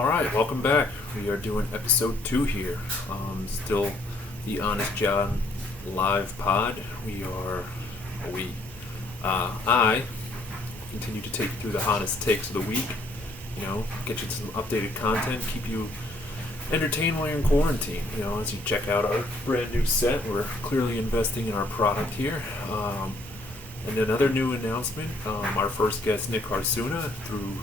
All right, welcome back. We are doing episode 2 here. Still the Honest John live pod. I continue to take you through the hottest takes of the week. You know, get you some updated content, keep you entertained while you're in quarantine. You know, as you check out our brand new set, we're clearly investing in our product here. And another new announcement: our first guest, Nick Arsuna, through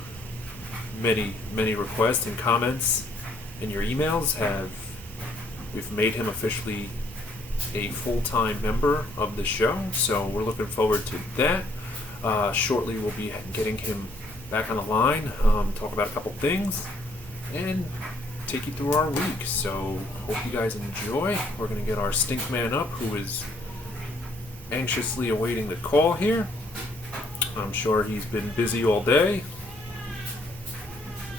many requests and comments in your emails, we've made him officially a full-time member of the show, so we're looking forward to that. Shortly we'll be getting him back on the line, talk about a couple things, and take you through our week. So hope you guys enjoy. We're going to get our stink man up, who is anxiously awaiting the call here. I'm sure he's been busy all day.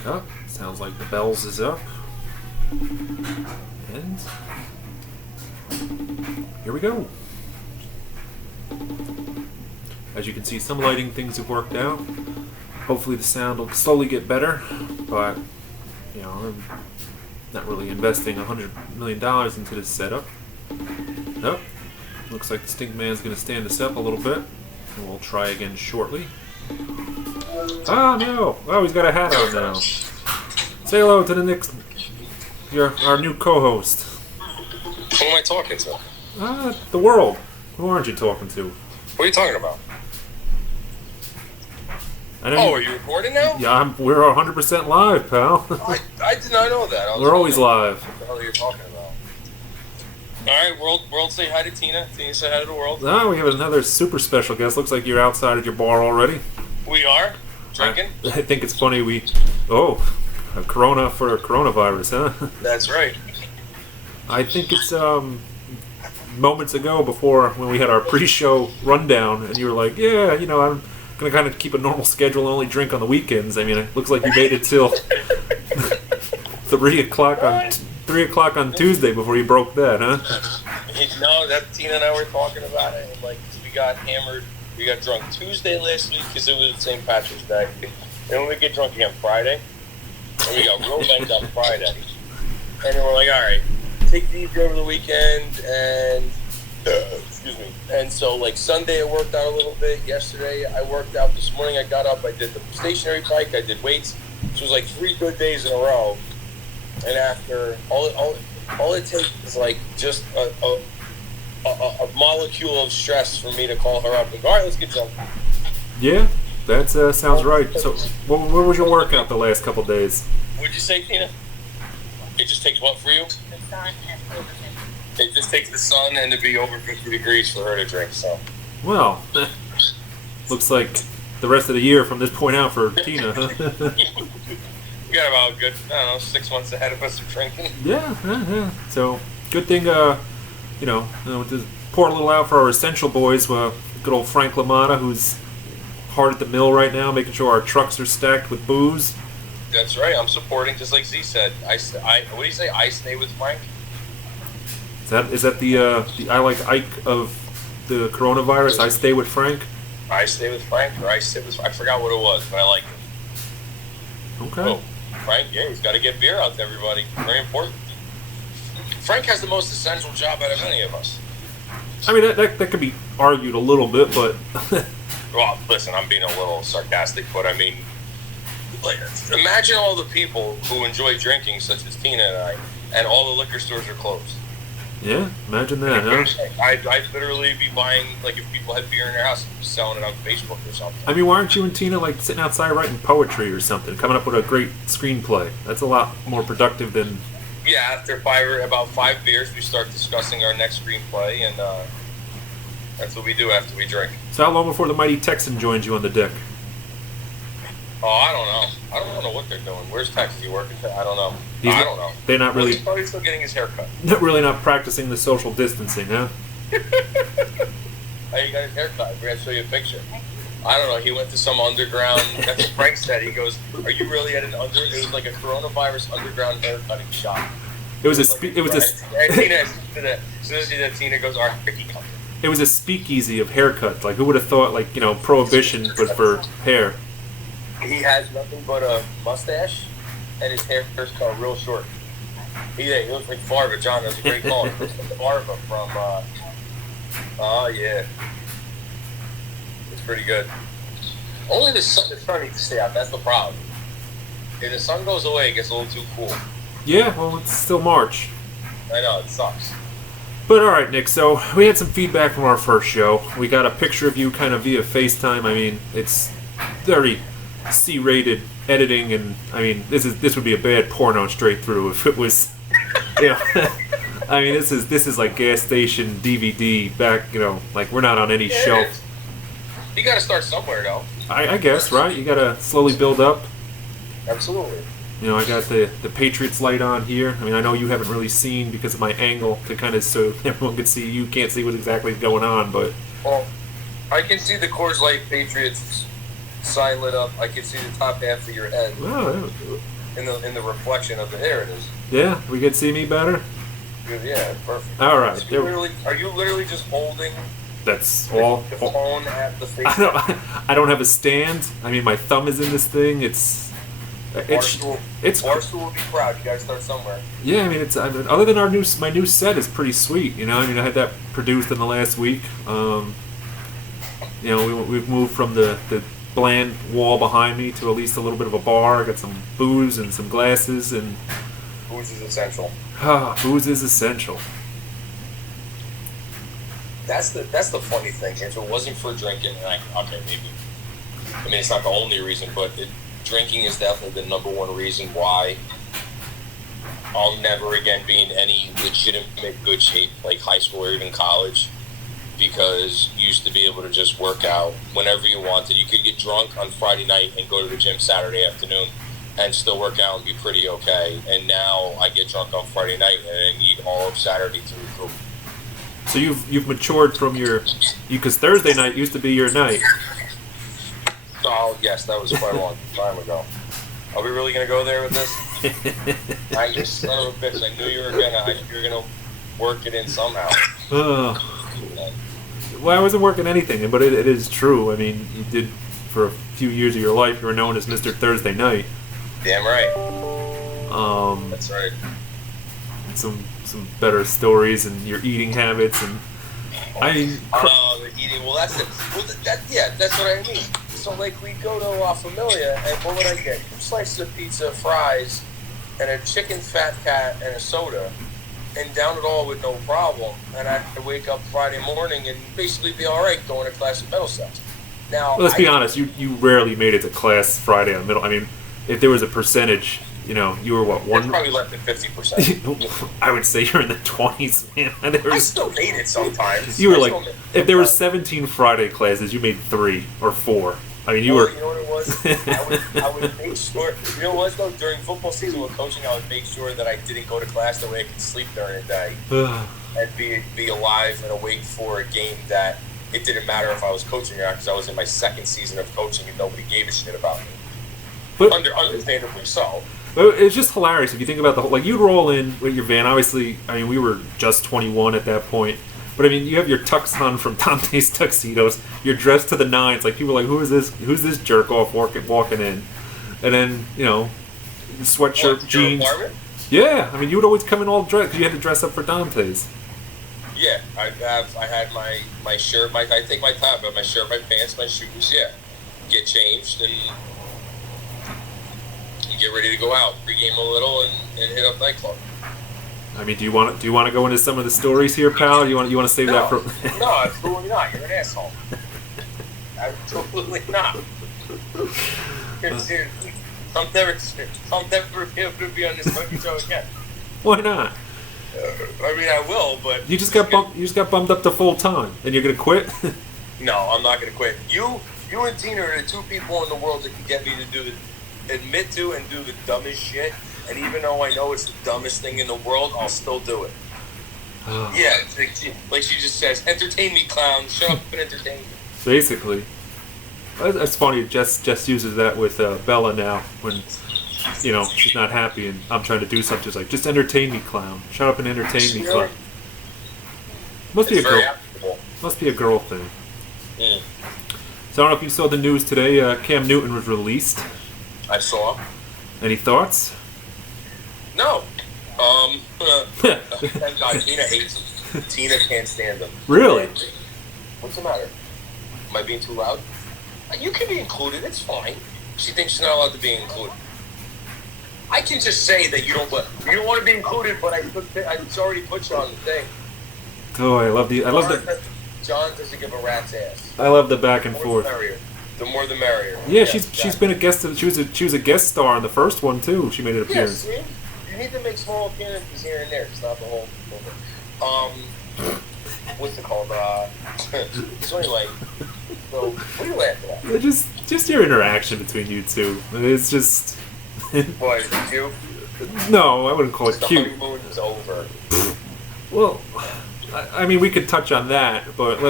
Oh, sounds like the bells is up. And here we go. As you can see, some lighting things have worked out. Hopefully the sound will slowly get better, but you know, I'm not really investing $100 million into this setup. Nope. Looks like the stink man's going to stand us up a little bit, and we'll try again shortly. Oh no! Oh, he's got a hat on now. Say hello to the next, our new co-host. Who am I talking to? The world. Who aren't you talking to? What are you talking about? Are you recording now? Yeah, we're 100% live, pal. I did not know that. We're always live. What the hell are you talking about? All right, world, say hi to Tina. Tina, say hi to the world. We have another super special guest. Looks like you're outside of your bar already. We are drinking. I think it's funny a corona for a coronavirus, huh? That's right. I think it's moments ago, before when we had our pre-show rundown, and you were like, yeah, you know, I'm gonna kind of keep a normal schedule and only drink on the weekends. I mean, it looks like you made it till 3 o'clock on Tuesday before you broke that, huh? No, that Tina and I were talking about it. And like, we got hammered. We got drunk Tuesday last week because it was St. Patrick's Day. And we get drunk again Friday. And we got real banged up Friday. And then we're like, all right, take it easy over the weekend. And excuse me. And so like Sunday I worked out a little bit. Yesterday I worked out. This morning I got up. I did the stationary bike. I did weights. So it was like 3 good days in a row. And after all it takes is like just a molecule of stress for me to call her up and go, all right, let's get drunk. Yeah, that sounds right. So, what was your workout the last couple days? What'd you say, Tina? It just takes what for you? The sun and over 50. It just takes the sun and to be over 50 degrees for her to drink, so. Well, looks like the rest of the year from this point out for Tina, huh? We got about a good, 6 months ahead of us of drinking. Yeah. So, good thing, just pour a little out for our essential boys. Good old Frank LaMotta, who's hard at the mill right now, making sure our trucks are stacked with booze. That's right. I'm supporting, just like Z said. What do you say? I stay with Frank. Is that the I like Ike of the coronavirus? I stay with Frank. I stay with Frank, or I sit with. I forgot what it was, but I like it. Okay. Oh, Frank, yeah, he's got to get beer out to everybody. Very important. Frank has the most essential job out of any of us. I mean, that could be argued a little bit, but... Well, listen, I'm being a little sarcastic, but I mean, like, imagine all the people who enjoy drinking, such as Tina and I, and all the liquor stores are closed. Yeah, imagine that, huh? I'd literally be buying, like, if people had beer in their house, selling it on Facebook or something. I mean, why aren't you and Tina, like, sitting outside writing poetry or something, coming up with a great screenplay? That's a lot more productive than... Yeah, after about 5 beers, we start discussing our next screenplay, and that's what we do after we drink. So how long before the mighty Texan joins you on the deck? Oh, I don't know. I don't know what they're doing. Where's Texas? He working? I don't know. I don't know. They're not really... He's probably still getting his hair cut. Not practicing the social distancing, huh? How you got his hair cut? We're going to show you a picture. I don't know. He went to some underground... That's what Frank said. He goes, are you really at an It was like a coronavirus underground hair cutting shop. It was a... Tina, as soon as Tina goes, all right, Ricky, come. It was a speakeasy of haircuts. Like, who would have thought, like, you know, prohibition, but for hair. He has nothing but a mustache and his hair's cut real short. He looks like Farva. John, that's a great call. He looks like Farva from, yeah. It's pretty good. Only the sun needs to stay out. That's the problem. If the sun goes away, it gets a little too cool. Yeah, well, it's still March. I know, it sucks. But all right, Nick. So we had some feedback from our first show. We got a picture of you kind of via FaceTime. I mean, it's very C-rated editing, and I mean, this would be a bad porno straight through if it was. Yeah. I mean, this is like gas station DVD back. You know, like we're not on any shelf. You got to start somewhere, though. I guess, right? You got to slowly build up. Absolutely. You know, I got the Patriots light on here. I mean, I know you haven't really seen because of my angle to kind of so everyone can see. You can't see what's exactly going on, but... Well, I can see the Coors Light Patriots sign lit up. I can see the top half of your head in the reflection of the... There it is. Yeah, we could see me better? Yeah, perfect. All right. So are you literally just holding... That's all. The phone at the face? I don't have a stand. I mean, my thumb is in this thing. It's Barstool will be proud. You guys start somewhere. Yeah, I mean, other than my new set is pretty sweet. You know, I mean, I had that produced in the last week. You know, we've moved from the bland wall behind me to at least a little bit of a bar. I got some booze and some glasses, and booze is essential. Booze is essential. That's the funny thing. If it wasn't for drinking, maybe. I mean, it's not the only reason, but drinking is definitely the number one reason why I'll never again be in any legitimate good shape, like high school or even college, because you used to be able to just work out whenever you wanted. You could get drunk on Friday night and go to the gym Saturday afternoon and still work out and be pretty okay. And now I get drunk on Friday night and I need all of Saturday to recoup. So you've matured from because Thursday night used to be your night. Oh, yes, that was quite a long time ago. Are we really going to go there with this? You son of a bitch. I knew you were going to work it in somehow. Well, I wasn't working anything, but it is true. I mean, you did, for a few years of your life, you were known as Mr. Thursday Night. Damn right. That's right. Some better stories and your eating habits, and the eating. Well, that's it. Well, that's what I mean. So, like, we go to Familia, and what would I get? 2 slices of pizza, fries, and a chicken fat cat, and a soda, and down it all with no problem. And I could wake up Friday morning and basically be all right going to class at Middlesex. Now, let's be honest. You rarely made it to class Friday on middle. I mean, if there was a percentage, you know, you were what, one? It's probably less than 50%. I would say you're in the 20s, man. I still made it sometimes. You were if there were 17 Friday classes, you made 3 or 4. I mean, you were. You know what it was? I would make sure. You know what though? During football season with coaching, I would make sure that I didn't go to class that way I could sleep during the day and be alive and awake for a game that it didn't matter if I was coaching or not, because I was in my 2nd season of coaching and nobody gave a shit about me. But understandably so. But it's just hilarious if you think about the whole. Like, you'd roll in with your van. Obviously, I mean, we were just 21 at that point. But I mean, you have your tux on from Dante's Tuxedos. You're dressed to the nines. Like, people are like, who's this jerk off walking in? And then, you know, sweatshirt, jeans. Yeah, I mean, you would always come in all dressed because you had to dress up for Dante's. Yeah, I had my shirt. I take my top off, my shirt, my pants, my shoes. Yeah, get changed and get ready to go out, pregame a little, and hit up nightclub. I mean, do you want to go into some of the stories here, pal? You want to save that for? No, absolutely not. You're an asshole. Absolutely not. I'll never be able to be on this fucking show again. Why not? I mean, I will, but you just got bumped up to full time, and you're gonna quit? No, I'm not gonna quit. You and Tina are the 2 people in the world that can get me to admit to and do the dumbest shit. And even though I know it's the dumbest thing in the world, I'll still do it. Yeah, like she just says, entertain me, clown. Shut up and entertain me. Basically. That's funny. Jess uses that with Bella now when, you know, she's not happy and I'm trying to do something. She's like, just entertain me, clown. Shut up and entertain me, clown. Must be a girl thing. Mm. So I don't know if you saw the news today. Cam Newton was released. I saw. Any thoughts? No. Thank God, Tina hates him. Tina can't stand him. Really? What's the matter? Am I being too loud? You can be included. It's fine. She thinks she's not allowed to be included. I can just say that you don't want to be included, but I already put you on the thing. Oh, I love the John doesn't give a rat's ass. I love the back and The forth. more the merrier. The more the merrier. Yeah, she's been a guest. She was a guest star on the first one too. She made an appearance. Yes, you need to make small appearances here and there. It's not the whole movie. What's it called? So anyway, so what are you laughing at? Just your interaction between you two. It's just. Boy, did you? No, I wouldn't call it The cute. honeymoon is over. Well, I mean, we could touch on that, but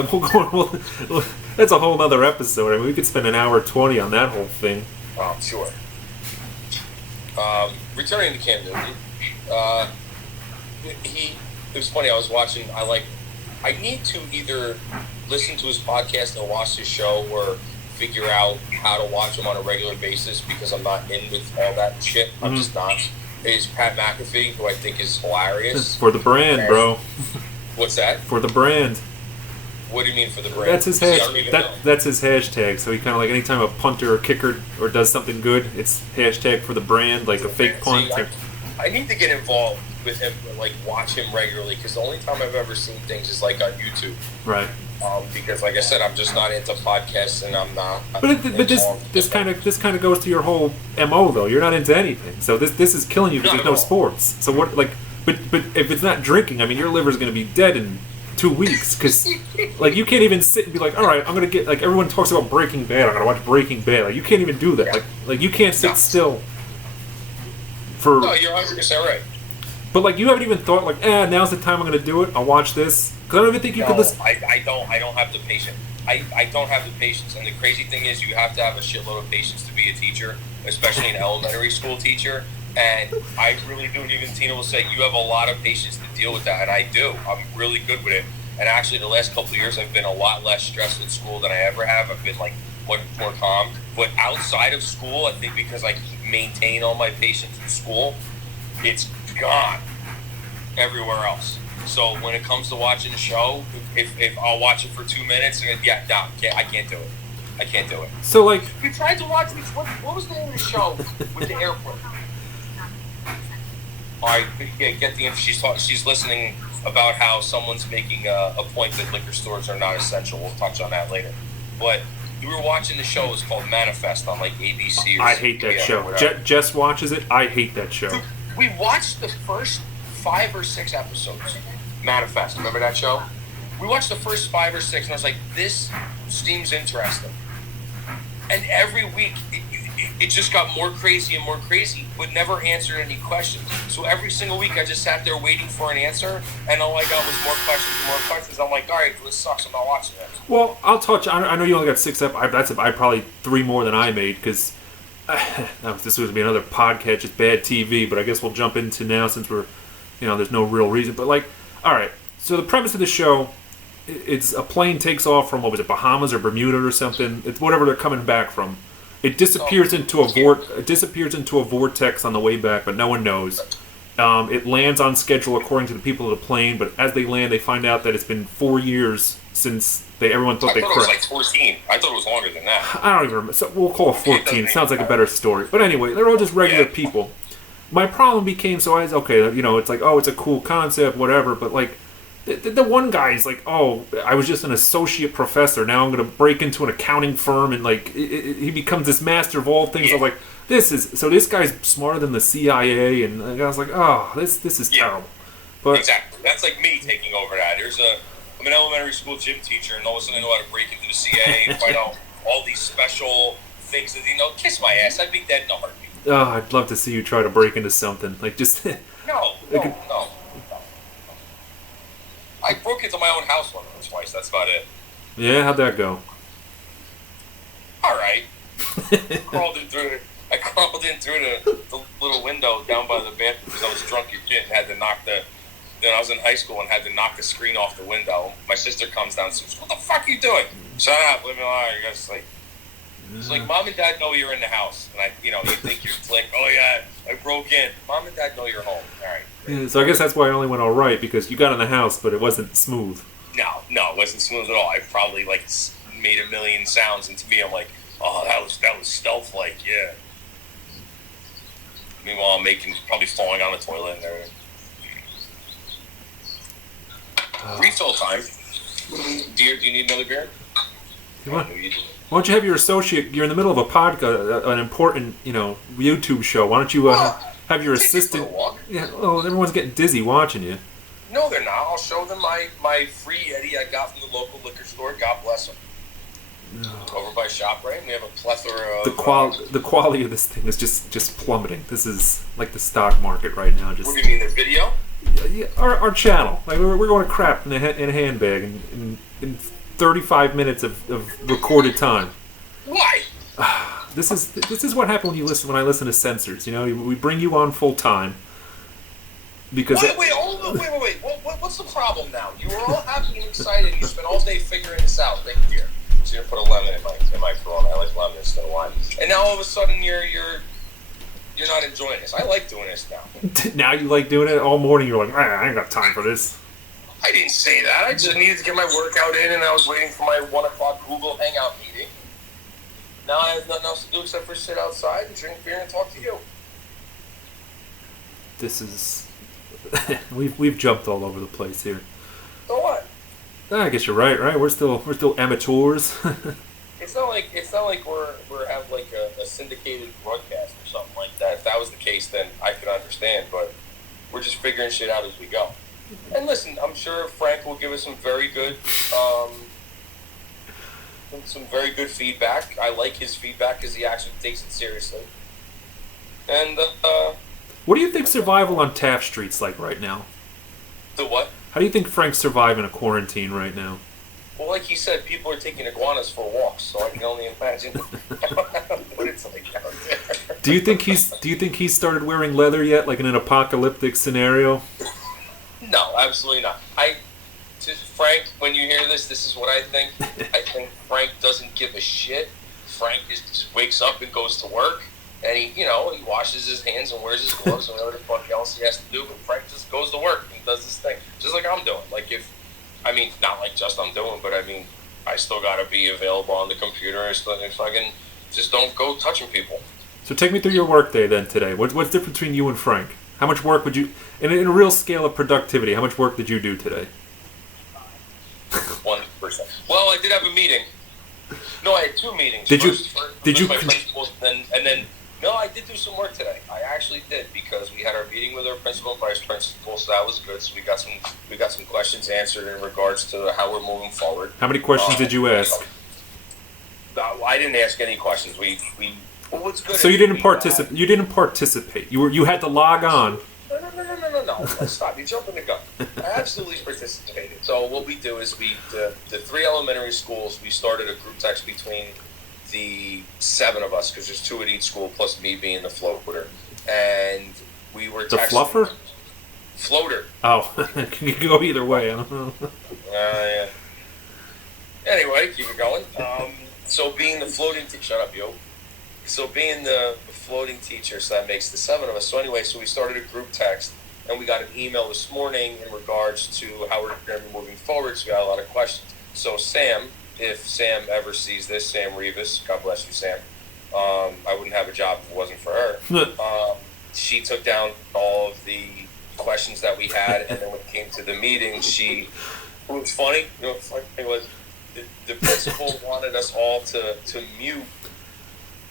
that's a whole other episode. I mean, we could spend an hour 20 on that whole thing. Oh, I'm sure. Returning to Cam Newton, it was funny. I was watching. I need to either listen to his podcast and watch his show, or figure out how to watch him on a regular basis because I'm not in with all that shit. I'm just not. Is Pat McAfee, who I think is hilarious. For the brand, bro. What's that? For the brand. What do you mean for the brand? That's his See, I don't even know. That's his hashtag. So he kind of like anytime a punter or kicker or does something good, it's hashtag for the brand, like a fake punt. See, I need to get involved with him, like watch him regularly, because the only time I've ever seen things is like on YouTube. Right. Because, like I said, I'm just not into podcasts, and I'm not. But this kind of goes to your whole MO though. You're not into anything, so this is killing you because there's no sports. So what like, but if it's not drinking, I mean, your liver's gonna be dead in 2 weeks because like you can't even sit and be like, all right, I'm gonna get like everyone talks about Breaking Bad. I'm gonna watch Breaking Bad. Like you can't even do that. Yeah. Like you can't sit still. For No, you're 100% right. But like you haven't even thought like, now's the time I'm gonna do it. I'll watch this. Because I don't even think you could listen. I don't have the patience. I don't have the patience. And the crazy thing is, you have to have a shitload of patience to be a teacher, especially an elementary school teacher. And I really do. And even Tina will say, you have a lot of patience to deal with that. And I do. I'm really good with it. And actually, the last couple of years, I've been a lot less stressed in school than I ever have. I've been like much more calm. But outside of school, I think because I maintain all my patience in school, it's gone everywhere else. So when it comes to watching a show, if I'll watch it for 2 minutes, and I can't do it. I can't do it. So like, We tried to watch this. What was the name of the show with the airport? All right, get the info. She's listening about how someone's making a point that liquor stores are not essential. We'll touch on that later. But we were watching the show. It's called Manifest on like ABC. Or I hate that show. Jess watches it. I hate that show. We watched the first 5 or 6 episodes. Manifest. Remember that show? We watched the first 5 or 6, and I was like, this seems interesting. And every week, it just got more crazy and more crazy, but never answered any questions. So every single week, I just sat there waiting for an answer, and all I got was more questions and more questions. I'm like, all right, this sucks. I'm not watching it. Well, I'll touch. I know you only got 6 episodes. I probably 3 more than I made because this was going to be another podcast, just bad TV. But I guess we'll jump into now since we're, there's no real reason. But like, all right. So the premise of the show, it's a plane takes off from, what was it, Bahamas or Bermuda or something. It's whatever they're coming back from. It disappears into a vortex on the way back, but no one knows. It lands on schedule according to the people of the plane, but as they land, they find out that it's been 4 years since everyone thought they crashed. I thought it was like 14. I thought it was longer than that. I don't even remember. So we'll call it 14. It sounds like a better story. But anyway, they're all just regular people. My problem became, it's like, oh, it's a cool concept, whatever, but like, the one guy is like, oh, I was just an associate professor. Now I'm going to break into an accounting firm, and like he becomes this master of all things. Yeah. I was like, this guy's smarter than the CIA, and I was like, oh, this is terrible. But exactly, that's like me taking over that. I'm an elementary school gym teacher, and all of a sudden I know how to break into the CIA and find out all these special things that kiss my ass. I'd be dead in a heartbeat. Oh, I'd love to see you try to break into something like just. No. I broke into my own house once or twice. That's about it. Yeah, how'd that go? All right. I crawled in through the little window down by the bathroom because I was drunk as shit and had to knock Then I was in high school and had to knock the screen off the window. My sister comes down and says, "What the fuck are you doing?" Shut up, leave me alone. I guess like. It's like, Mom and Dad know you're in the house, and you think you're like, oh yeah, I broke broke in. Mom and Dad know you're home. All right. Yeah, so I guess that's why I only went all right, because you got in the house, but it wasn't smooth. No, it wasn't smooth at all. I probably like made a million sounds, and to me, I'm like, oh, that was stealth-like, yeah. Meanwhile, I'm probably falling on the toilet and everything. Refill time. Dear, do you need another beer? Come on. Why don't you have your associate? You're in the middle of a podcast, an important, YouTube show. Why don't you have your assistant? For a walk. Yeah. Oh, everyone's getting dizzy watching you. No, they're not. I'll show them my free Yeti I got from the local liquor store. God bless them. No. Over by ShopRite, we have a plethora of... The quality of this thing is just plummeting. This is like the stock market right now. Just. What do you mean, the video? Yeah, our channel. Like we're going to crap in a handbag in 35 minutes of recorded time. Why? This is what happened when I listen to censors. We bring you on full time because wait. What's the problem now? You were all happy and excited. You spent all day figuring this out. Thank you. So you're gonna put a lemon in my Corona. I like lemon instead of lime. And now all of a sudden you're not enjoying this. I like doing this now. Now you like doing it all morning. You're like, I ain't got time for this. I didn't say that. I just needed to get my workout in, and I was waiting for my 1 o'clock Google Hangout meeting. Now I have nothing else to do except for sit outside and drink beer and talk to you. This is we've jumped all over the place here. So what? I guess you're right. We're still amateurs. It's not like we're have like a syndicated broadcast or something like that. If that was the case, then I could understand. But we're just figuring shit out as we go. And listen, I'm sure Frank will give us some very good feedback. I like his feedback because he actually takes it seriously. And what do you think survival on Taft Street's like right now? the what? How do you think Frank's surviving a quarantine right now? Well, like he said, people are taking iguanas for walks, so I can only imagine what it's like out there. Do you think he's started wearing leather yet, like in an apocalyptic scenario? No, absolutely not. Frank, when you hear this is what I think. I think Frank doesn't give a shit. Frank just wakes up and goes to work, and he washes his hands and wears his gloves and whatever the fuck else he has to do. But Frank just goes to work and does his thing, just like I'm doing. Not like just I'm doing, but I still gotta be available on the computer. If I can, just don't go touching people. So take me through your work day then today. What's different between you and Frank? How much work would you, in a real scale of productivity, how much work did you do today? 1%. Well, I did have a meeting. No, I had two meetings. Did you? My principals, and then no, I did do some work today. I actually did, because we had our meeting with our principal and vice principal, so that was good. So we got some questions answered in regards to how we're moving forward. How many questions did you ask? I didn't ask any questions. Well, what's good? So you didn't participate. You didn't participate. You had to log on. No. Let's stop. You're jumping the gun. I absolutely participated. So what we do is the three elementary schools, we started a group text between the 7 of us, because there's 2 at each school, plus me being the floater. And we were texting. The fluffer? Floater. Oh, can go either way. I don't know. Yeah. Anyway, keep it going. So being the floating teacher, shut up, yo. So being the floating teacher, so that makes the 7 of us. So anyway, so we started a group text, and we got an email this morning in regards to how we're going to be moving forward. So we got a lot of questions. So Sam, if Sam ever sees this, Sam Rivas, God bless you, Sam. I wouldn't have a job if it wasn't for her. She took down all of the questions that we had, and then when it came to the meeting, it was funny. What funny was the principal wanted us all to mute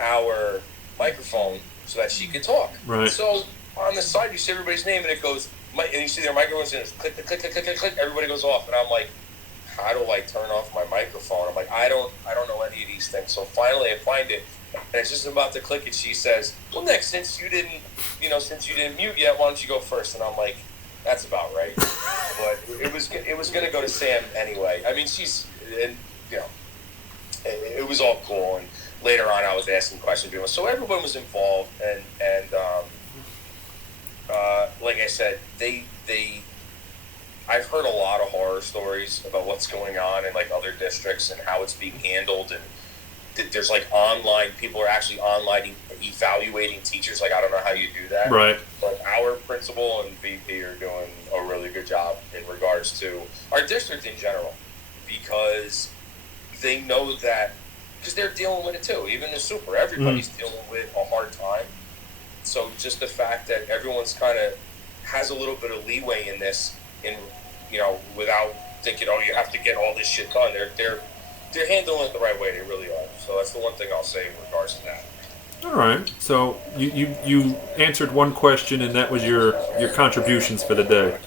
our microphone so that she could talk. Right. So on the side, you see everybody's name, and it goes, and you see their microphones, and it's click, click, click, click, click, click, click. Everybody goes off, and I'm like, how do I turn off my microphone? I'm like, I don't know any of these things. So finally, I find it, and it's just about to click, and she says, "Well, Nick, since you didn't mute yet, why don't you go first?" And I'm like, that's about right. But it was going to go to Sam anyway. I mean, it was all cool. And later on, I was asking questions to people, so everyone was involved, and like I said, I've heard a lot of horror stories about what's going on in like other districts and how it's being handled, and there's like people are actually evaluating teachers. Like, I don't know how you do that. Right. But our principal and VP are doing a really good job in regards to our district in general, because they know that, because they're dealing with it too. Even the super, everybody's dealing with a hard time. So just the fact that everyone's kind of has a little bit of leeway in this, without thinking, oh, you have to get all this shit done. They're handling it the right way. They really are. So that's the one thing I'll say in regards to that. All right. So you answered one question, and that was your contributions for the day.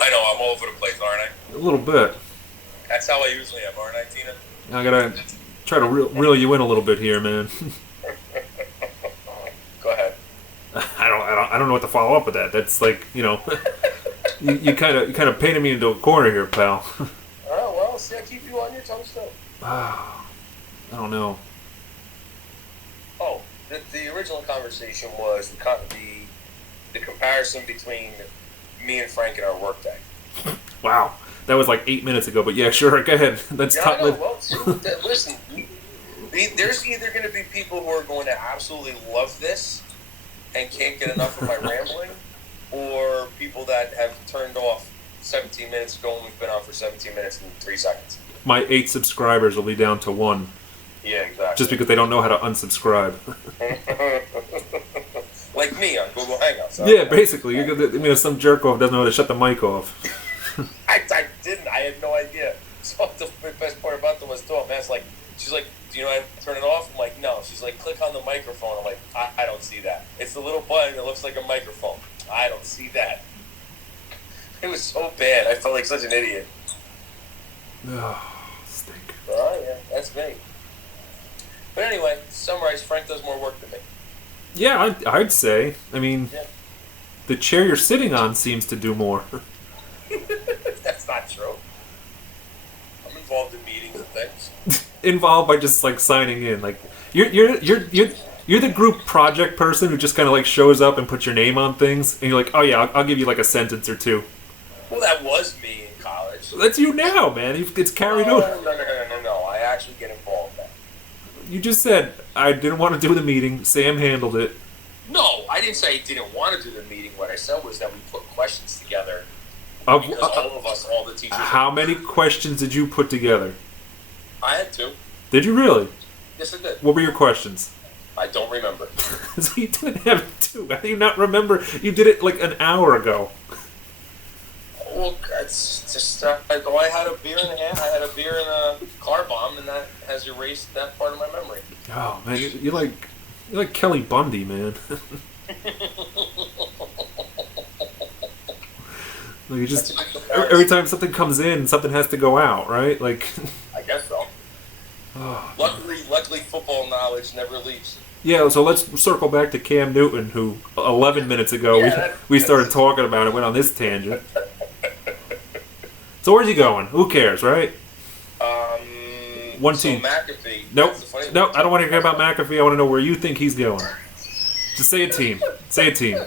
I know I'm all over the place, aren't I? A little bit. That's how I usually am, aren't I, Tina? I gotta try to reel you in a little bit here, man. Go ahead. I don't know what to follow up with that. That's like, you kind of painted me into a corner here, pal. Oh, well, see, I keep you on your toes still. I don't know. Oh, the original conversation was the comparison between me and Frank in our workday. Wow, that was like 8 minutes ago. But yeah, sure, go ahead. Let's Yeah, talk. I know. Well, listen, there's either going to be people who are going to absolutely love this and can't get enough of my rambling, or people that have turned off 17 minutes ago and we've been on for 17 minutes and 3 seconds. My 8 subscribers will be down to 1. Yeah, exactly. Just because they don't know how to unsubscribe. Like me on Google Hangouts. Yeah, basically. Some jerk off doesn't know how to shut the mic off. I didn't. I had no idea. So the best part about them was too. I'm asked, she's like, do you know how to turn it off? I'm like, no. She's like, click on the microphone. I'm like, I don't see that. It's the little button that looks like a microphone. I don't see that. It was so bad. I felt like such an idiot. Oh, stink. Oh, yeah, that's me. But anyway, to summarize, Frank does more work than me. Yeah, I'd say. I mean, Yeah. the chair you're sitting on seems to do more. That's not true. I'm involved in meetings and things. Involved by just like signing in. Like you're the group project person who just kind of like shows up and puts your name on things, and you're like, oh yeah, I'll give you like a sentence or two. Well, that was me in college. That's you now, man. It's carried over. No. I actually get involved now. You just said I didn't want to do the meeting. Sam handled it. No, I didn't say I didn't want to do the meeting. What I said was that we put questions together. Because all of us, all the teachers... How many questions did you put together? I had 2. Did you really? Yes, I did. What were your questions? I don't remember. So you didn't have 2. How do you not remember? You did it like an hour ago. Well, it's just... I had a beer and a half. I had a beer and a car bomb, and that has erased that part of my memory. Oh, man. You're like Kelly Bundy, man. Like you just every time something comes in, something has to go out, right? Like, I guess so. oh. Luckily, football knowledge never leaves. Yeah, so let's circle back to Cam Newton, who 11 minutes ago we started talking about it, went on this tangent. So where's he going? Who cares, right? One team. McAfee. Nope. I don't want to hear about McAfee. I want to know where you think he's going. Just say a team. Say a team.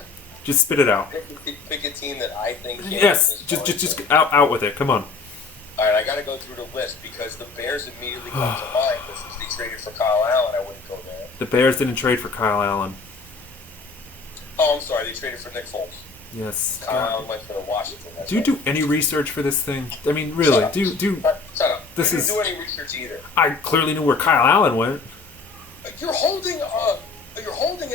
Just spit it out. Pick a team that I think. Yes. Just out with it. Come on. All right, I got to go through the list because the Bears immediately come to mind. But since they traded for Kyle Allen, I wouldn't go there. The Bears didn't trade for Kyle Allen. Oh, I'm sorry. They traded for Nick Foles. Yes. Kyle Allen went for Washington. Do you do any research for this thing? I mean, really? Shut up. Do Shut up. This I is- didn't do any research either. I clearly knew where Kyle Allen went. You're holding an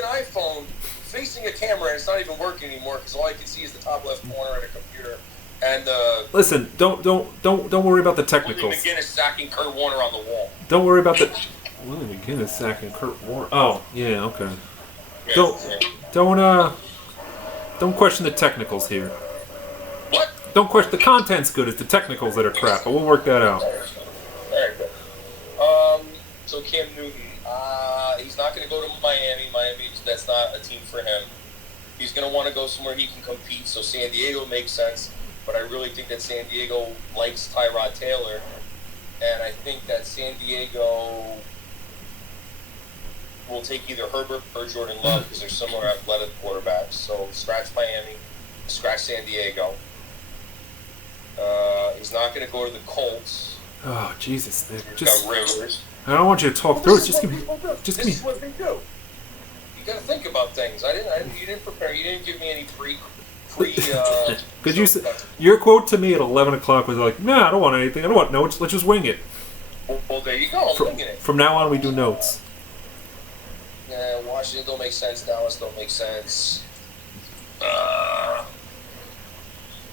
iPhone facing a camera, and it's not even working anymore because all I can see is the top left corner of the computer. And Listen, don't worry about the Willie technicals. McGinnis sacking Kurt Warner on the wall. Don't worry about the Willie McGinnis sacking Kurt Warner. Oh, yeah, okay. Yeah. Don't question the technicals here. What? Don't question the content's good. It's the technicals that are crap, but we'll work that out. Very good. So Cam Newton, he's not going to go to Miami. That's not a team for him. He's going to want to go somewhere he can compete. So San Diego makes sense, but I really think that San Diego likes Tyrod Taylor, and I think that San Diego will take either Herbert or Jordan Love because they're similar athletic quarterbacks. So scratch Miami, scratch San Diego. He's not going to go to the Colts. Oh, Jesus, Nick. He's got Rivers. I don't want you to talk through it. Just give me. Just give me. This is what they do. You gotta think about things. You didn't prepare. You didn't give me any pre. Could you say, your quote to me at 11 o'clock was like, "Nah, I don't want anything. I don't want notes. Let's just wing it." Well, there you go. I'm winging it. From now on, we do notes. Yeah, Washington don't make sense. Dallas don't make sense.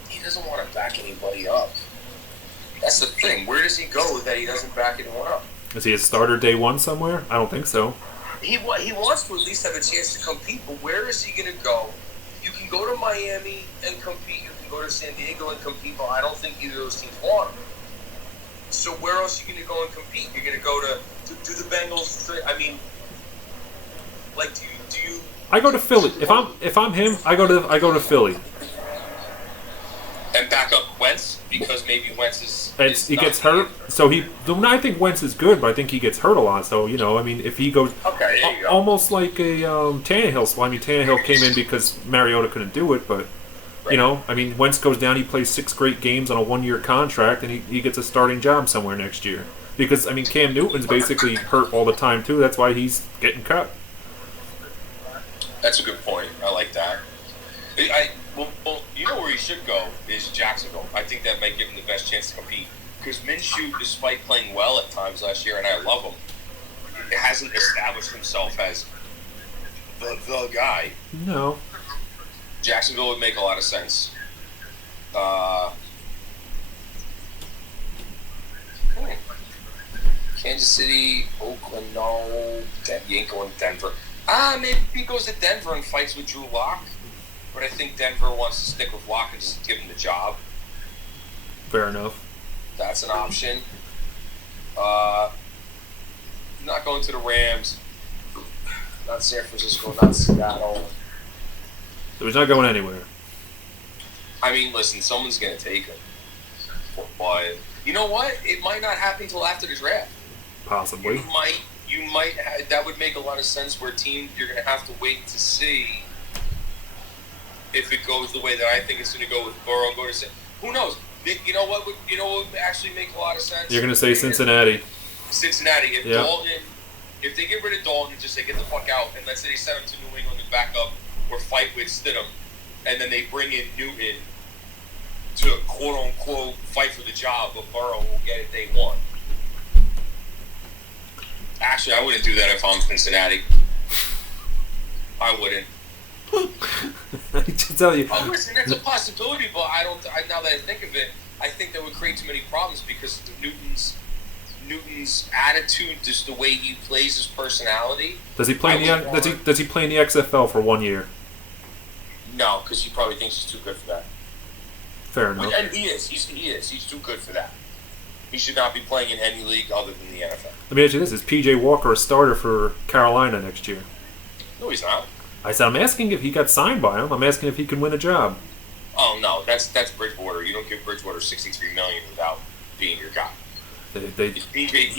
He doesn't want to back anybody up. That's the thing. Where does he go that he doesn't back anyone up? Is he a starter day one somewhere? I don't think so. He wants to at least have a chance to compete, but where is he going to go? You can go to Miami and compete. You can go to San Diego and compete, but I don't think either of those teams want him. So where else are you going to go and compete? You're going to go to the Bengals. I mean, like, do you? I go to Philly. If I'm him, I go to Philly. And back up Wentz because maybe Wentz is He gets hurt, so I think Wentz is good, but I think he gets hurt a lot. So I mean, if he goes, okay, there you go. Almost like a Tannehill. So I mean, Tannehill came in because Mariota couldn't do it, but I mean, Wentz goes down. He plays 6 great games on a 1-year contract, and he gets a starting job somewhere next year. Because I mean, Cam Newton's basically hurt all the time too. That's why he's getting cut. That's a good point. I like that. Well, you know where he should go is Jacksonville. I think that might give him the best chance to compete. Because Minshew, despite playing well at times last year, and I love him, hasn't established himself as the guy. No. Jacksonville would make a lot of sense. Kansas City, Oakland, no. You ain't going to Denver. Maybe he goes to Denver and fights with Drew Lock. But I think Denver wants to stick with Lock and just give him the job. Fair enough. That's an option. Not going to the Rams. Not San Francisco, not Seattle. So he's not going anywhere. I mean, listen, someone's going to take him. But you know what? It might not happen until after the draft. Possibly. You might that would make a lot of sense where team you're going to have to wait to see if it goes the way that I think it's going to go with Burrow. Who knows? You know what would actually make a lot of sense? You're going to say Cincinnati. Cincinnati. If Dalton, if they get rid of Dalton and just say get the fuck out, and let's say they send him to New England and back up or fight with Stidham, and then they bring in Newton to quote unquote fight for the job, but Burrow will get it day one. Actually, I wouldn't do that if I'm Cincinnati. I wouldn't. I can tell you. Oh, listen, that's a possibility, but now that I think of it, I think that would create too many problems because of Newton's attitude, just the way he plays, his personality. Does he play Does he play in the XFL for 1 year? No, because he probably thinks he's too good for that. Fair enough. And he is. He's too good for that. He should not be playing in any league other than the NFL. Let me ask you this: is PJ Walker a starter for Carolina next year? No, he's not. I said I'm asking if he got signed by him. I'm asking if he can win a job. Oh no, that's Bridgewater. You don't give Bridgewater $63 million without being your guy. PJ,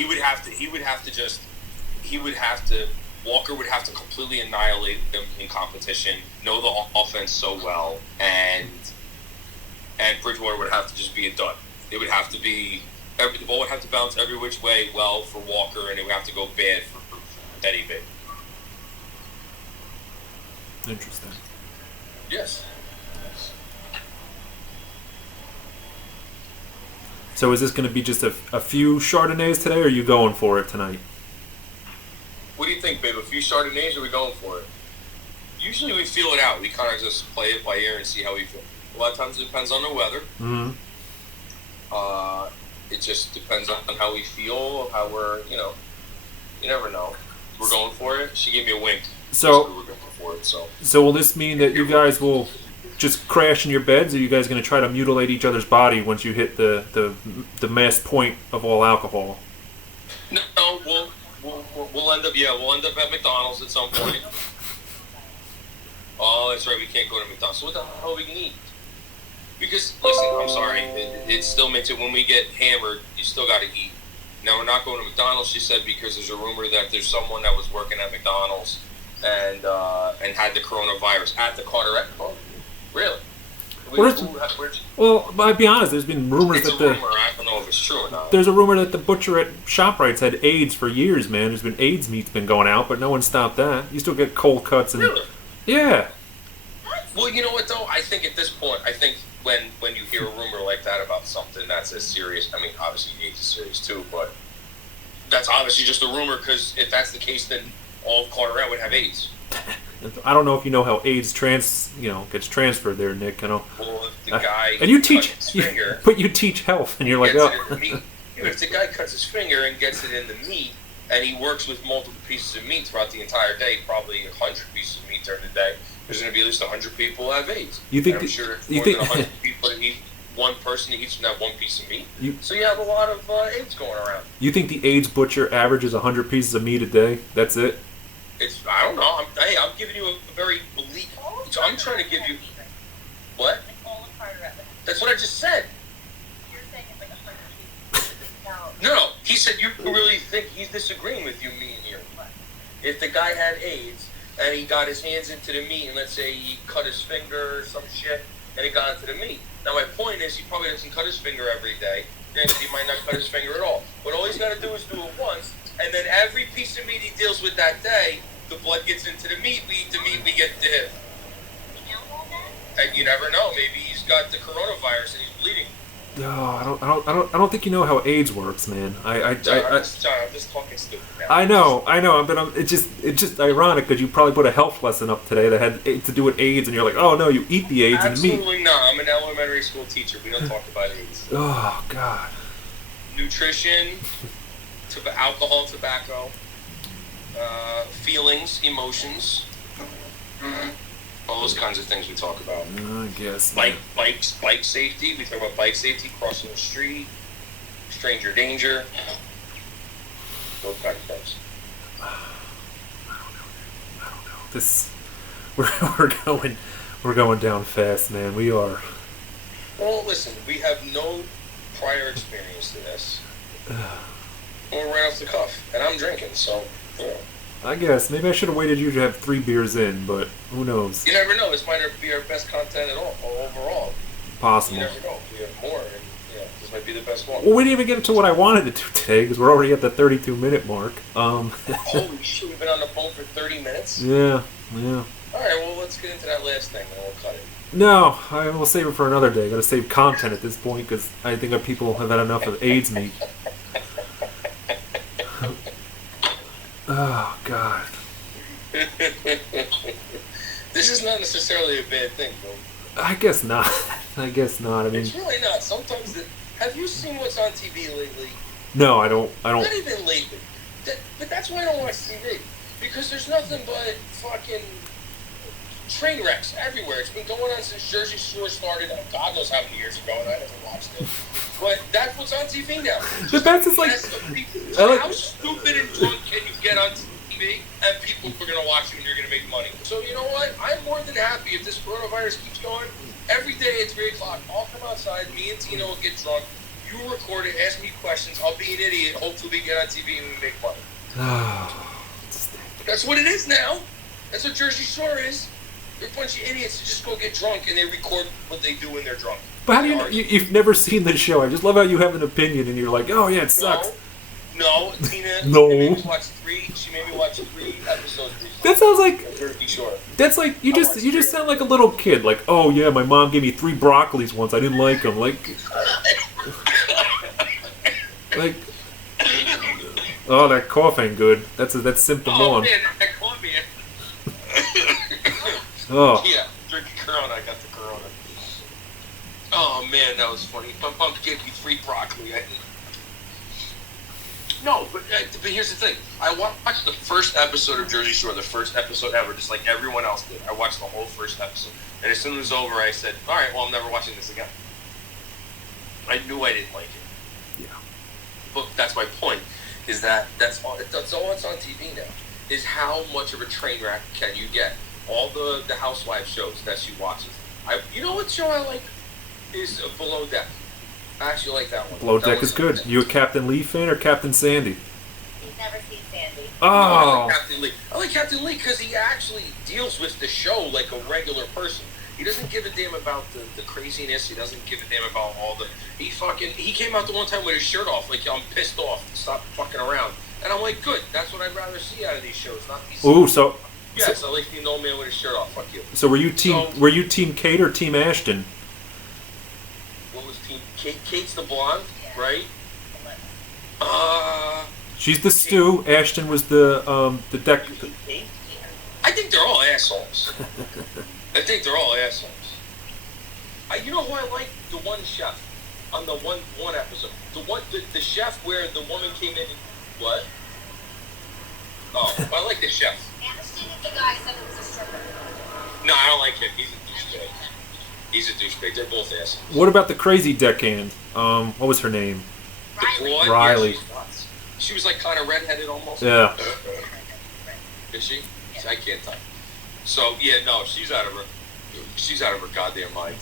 Walker would have to completely annihilate them in competition, know the offense so well, and Bridgewater would have to just be a dud. It would have to be the ball would have to bounce every which way well for Walker, and it would have to go bad for Teddy B. Interesting. Yes. So is this going to be just a few Chardonnays today, or are you going for it tonight? What do you think, babe? A few Chardonnays, or are we going for it? Usually we feel it out. We kind of just play it by ear and see how we feel. A lot of times it depends on the weather. Mm-hmm. It just depends on how we feel, how we're, you never know. We're going for it. She gave me a wink. So we're going for it. So will this mean that you guys will just crash in your beds, or are you guys going to try to mutilate each other's body once you hit the mass point of all alcohol? No, we'll end up at McDonald's at some point. Oh, that's right. We can't go to McDonald's. So what the hell are we gonna eat? Because listen, I'm sorry, it still makes it when we get hammered, you still got to eat. Now we're not going to McDonald's, she said, because there's a rumor that there's someone that was working at McDonald's and had the coronavirus at the Carteret Club. Really? Well, I'll be honest. There's been rumors It's that a rumor. I don't know if it's true or not. there's a rumor that the butcher at ShopRite's had AIDS for years, man. There's been AIDS meat's been going out, but no one stopped that. You still get cold cuts and Really? yeah. Well, you know what though? I think at this point, when you hear a rumor like that about something that's as serious, I mean, obviously AIDS is serious too, but that's obviously just a rumor because if that's the case, then all of Carteret would have AIDS. I don't know if you know how AIDS gets transferred there, Nick. I know. Well, if the guy and you cuts teach, his finger, but you teach health, and you're like, gets it oh. in the meat. If the guy cuts his finger and gets it in the meat, and he works with multiple pieces of meat throughout the entire day, probably 100 pieces of meat during the day, there's going to be at least 100 people who have AIDS. You think? And I'm sure You more think? than 100 people that eat one person eats from that one piece of meat. You- So you have a lot of AIDS going around. You think the AIDS butcher averages 100 pieces of meat a day? That's it. I don't know. I'm giving you a very bleak. So I'm trying to give you what? That's what I just said. You're saying it's like 100 pieces. No. He said you really think he's disagreeing with you, me and you. If the guy had AIDS and he got his hands into the meat, and let's say he cut his finger or some shit, and he got into the meat. Now my point is, he probably doesn't cut his finger every day. Granted, he might not cut his finger at all. But all he's got to do is do it once, and then every piece of meat he deals with that day, the blood gets into the meat. We eat the meat, we get to him. And you never know. Maybe he's got the coronavirus and he's bleeding. No, I don't think you know how AIDS works, man. John, I'm just talking stupid now. I know, but it's just ironic because you probably put a health lesson up today that had to do with AIDS, and you're like, oh no, you eat the AIDS and the meat. Absolutely not. I'm an elementary school teacher. We don't talk about AIDS. Oh God. Nutrition, alcohol, tobacco, feelings, emotions, all those kinds of things we talk about. I guess. Bike safety. We talk about bike safety, crossing the street, stranger danger, those kind of things. I don't know. This we're going down fast, man. We are. Well, listen, we have no prior experience to this. We're right off the cuff, and I'm drinking, so you know. I guess maybe I should have waited you to have 3 beers in, but who knows? You never know. This might be our best content at all, or overall. Possible. You never know. We have more, and this might be the best one. Well, we didn't even get to what I wanted to do today because we're already at the 32-minute mark. Holy shit, we've been on the phone for 30 minutes? Yeah. All right, well, let's get into that last thing, and we'll cut it. No, I will save it for another day. Got to save content at this point because I think our people have had enough of AIDS meat. Oh God. This is not necessarily a bad thing, though. I guess not. I mean, it's really not. Sometimes, have you seen what's on TV lately? No, I don't. Not even lately. But that's why I don't watch TV. Because there's nothing but fucking train wrecks everywhere. It's been going on since Jersey Shore started. God knows how many years ago, and I never watched it. But that's what's on TV now. The best is like, how stupid and drunk can you get on TV, and people are going to watch you and you're going to make money? So you know what? I'm more than happy if this coronavirus keeps going. Every day at 3 o'clock, I'll come outside. Me and Tina will get drunk. You record it, ask me questions. I'll be an idiot. Hopefully, we get on TV and we make money. That's what it is now. That's what Jersey Shore is. They're a bunch of idiots who just go get drunk and they record what they do when they're drunk. But how do you've never seen the show? I just love how you have an opinion and you're like, oh yeah, it sucks. No, Tina. No. She made me watch 3 episodes. That sounds like Jersey Shore. That's like you just sound like a little kid. Like, oh yeah, my mom gave me 3 broccolis once. I didn't like them. Like, oh, that cough ain't good. That's symptom 1. Man, that cough, man. Oh. Yeah, drinking Corona. I got the Corona. Oh man, that was funny. My mom gave me 3 broccoli. No, but here's the thing. I watched the first episode of Jersey Shore, the first episode ever, just like everyone else did. I watched the whole first episode. And as soon as it was over, I said, all right, well, I'm never watching this again. I knew I didn't like it. Yeah. But that's my point, is that's all that's on TV now, is how much of a train wreck can you get? All the housewife shows that she watches. You know what show I like? Is Below Deck. I actually like that one. Below Deck is good. You a Captain Lee fan or Captain Sandy? never seen Sandy. No, I Oh, like Captain Lee. I like Captain Lee because he actually deals with the show like a regular person. He doesn't give a damn about the craziness. He doesn't give a damn about all the. He came out the one time with his shirt off, like I'm pissed off. Stop fucking around. And I'm like, good. That's what I'd rather see out of these shows, not these. ooh. So Yes, I like the old man with his shirt off. Fuck you. were you team Kate or team Ashton? What was team? Kate's the blonde, Yeah. right? She's the stew. Ashton was the deck. Kate? I think they're all assholes. I think they're all assholes. You know who I like? The one chef on the one episode. The chef where the woman came in. And, what? Oh, I like the chef. Anderson is the guy who said it was a stripper. No, I don't like him. He's a douchebag. He's a douchebag. They're both assholes. What about the crazy deckhand? What was her name? The blonde, Riley. yeah, she's nuts. She was like kind of redheaded almost. Yeah. Is she? I can't tell. So yeah, no, she's out of her goddamn mind.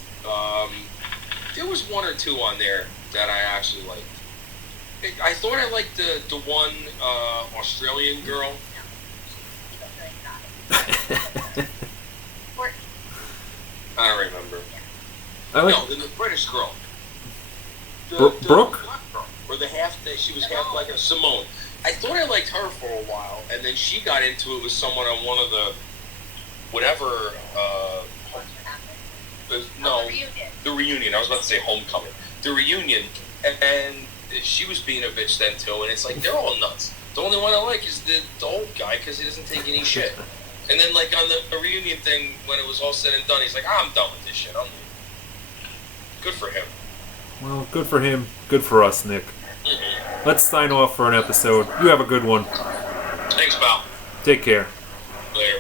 There was one or two on there that I actually liked. I thought I liked the one Australian girl. I don't remember. I like No, the British girl. Brooke? black girl, or the half that she was half like a Simone. I thought I liked her for a while, and then she got into it with someone on one of the whatever. No, the reunion. I was about to say homecoming. The reunion, and she was being a bitch then too. And it's like they're all nuts. The only one I like is the old guy because he doesn't take any shit. And then like on the reunion thing, when it was all said and done, he's like, I'm done with this shit. I'm leaving. Good for him. Well, good for him. Good for us, Nick. Mm-hmm. Let's sign off for an episode. You have a good one. Thanks, pal. Take care. Later.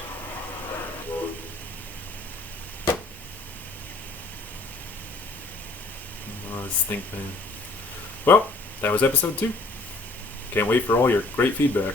Stink man. Well, that was episode 2. Can't wait for all your great feedback.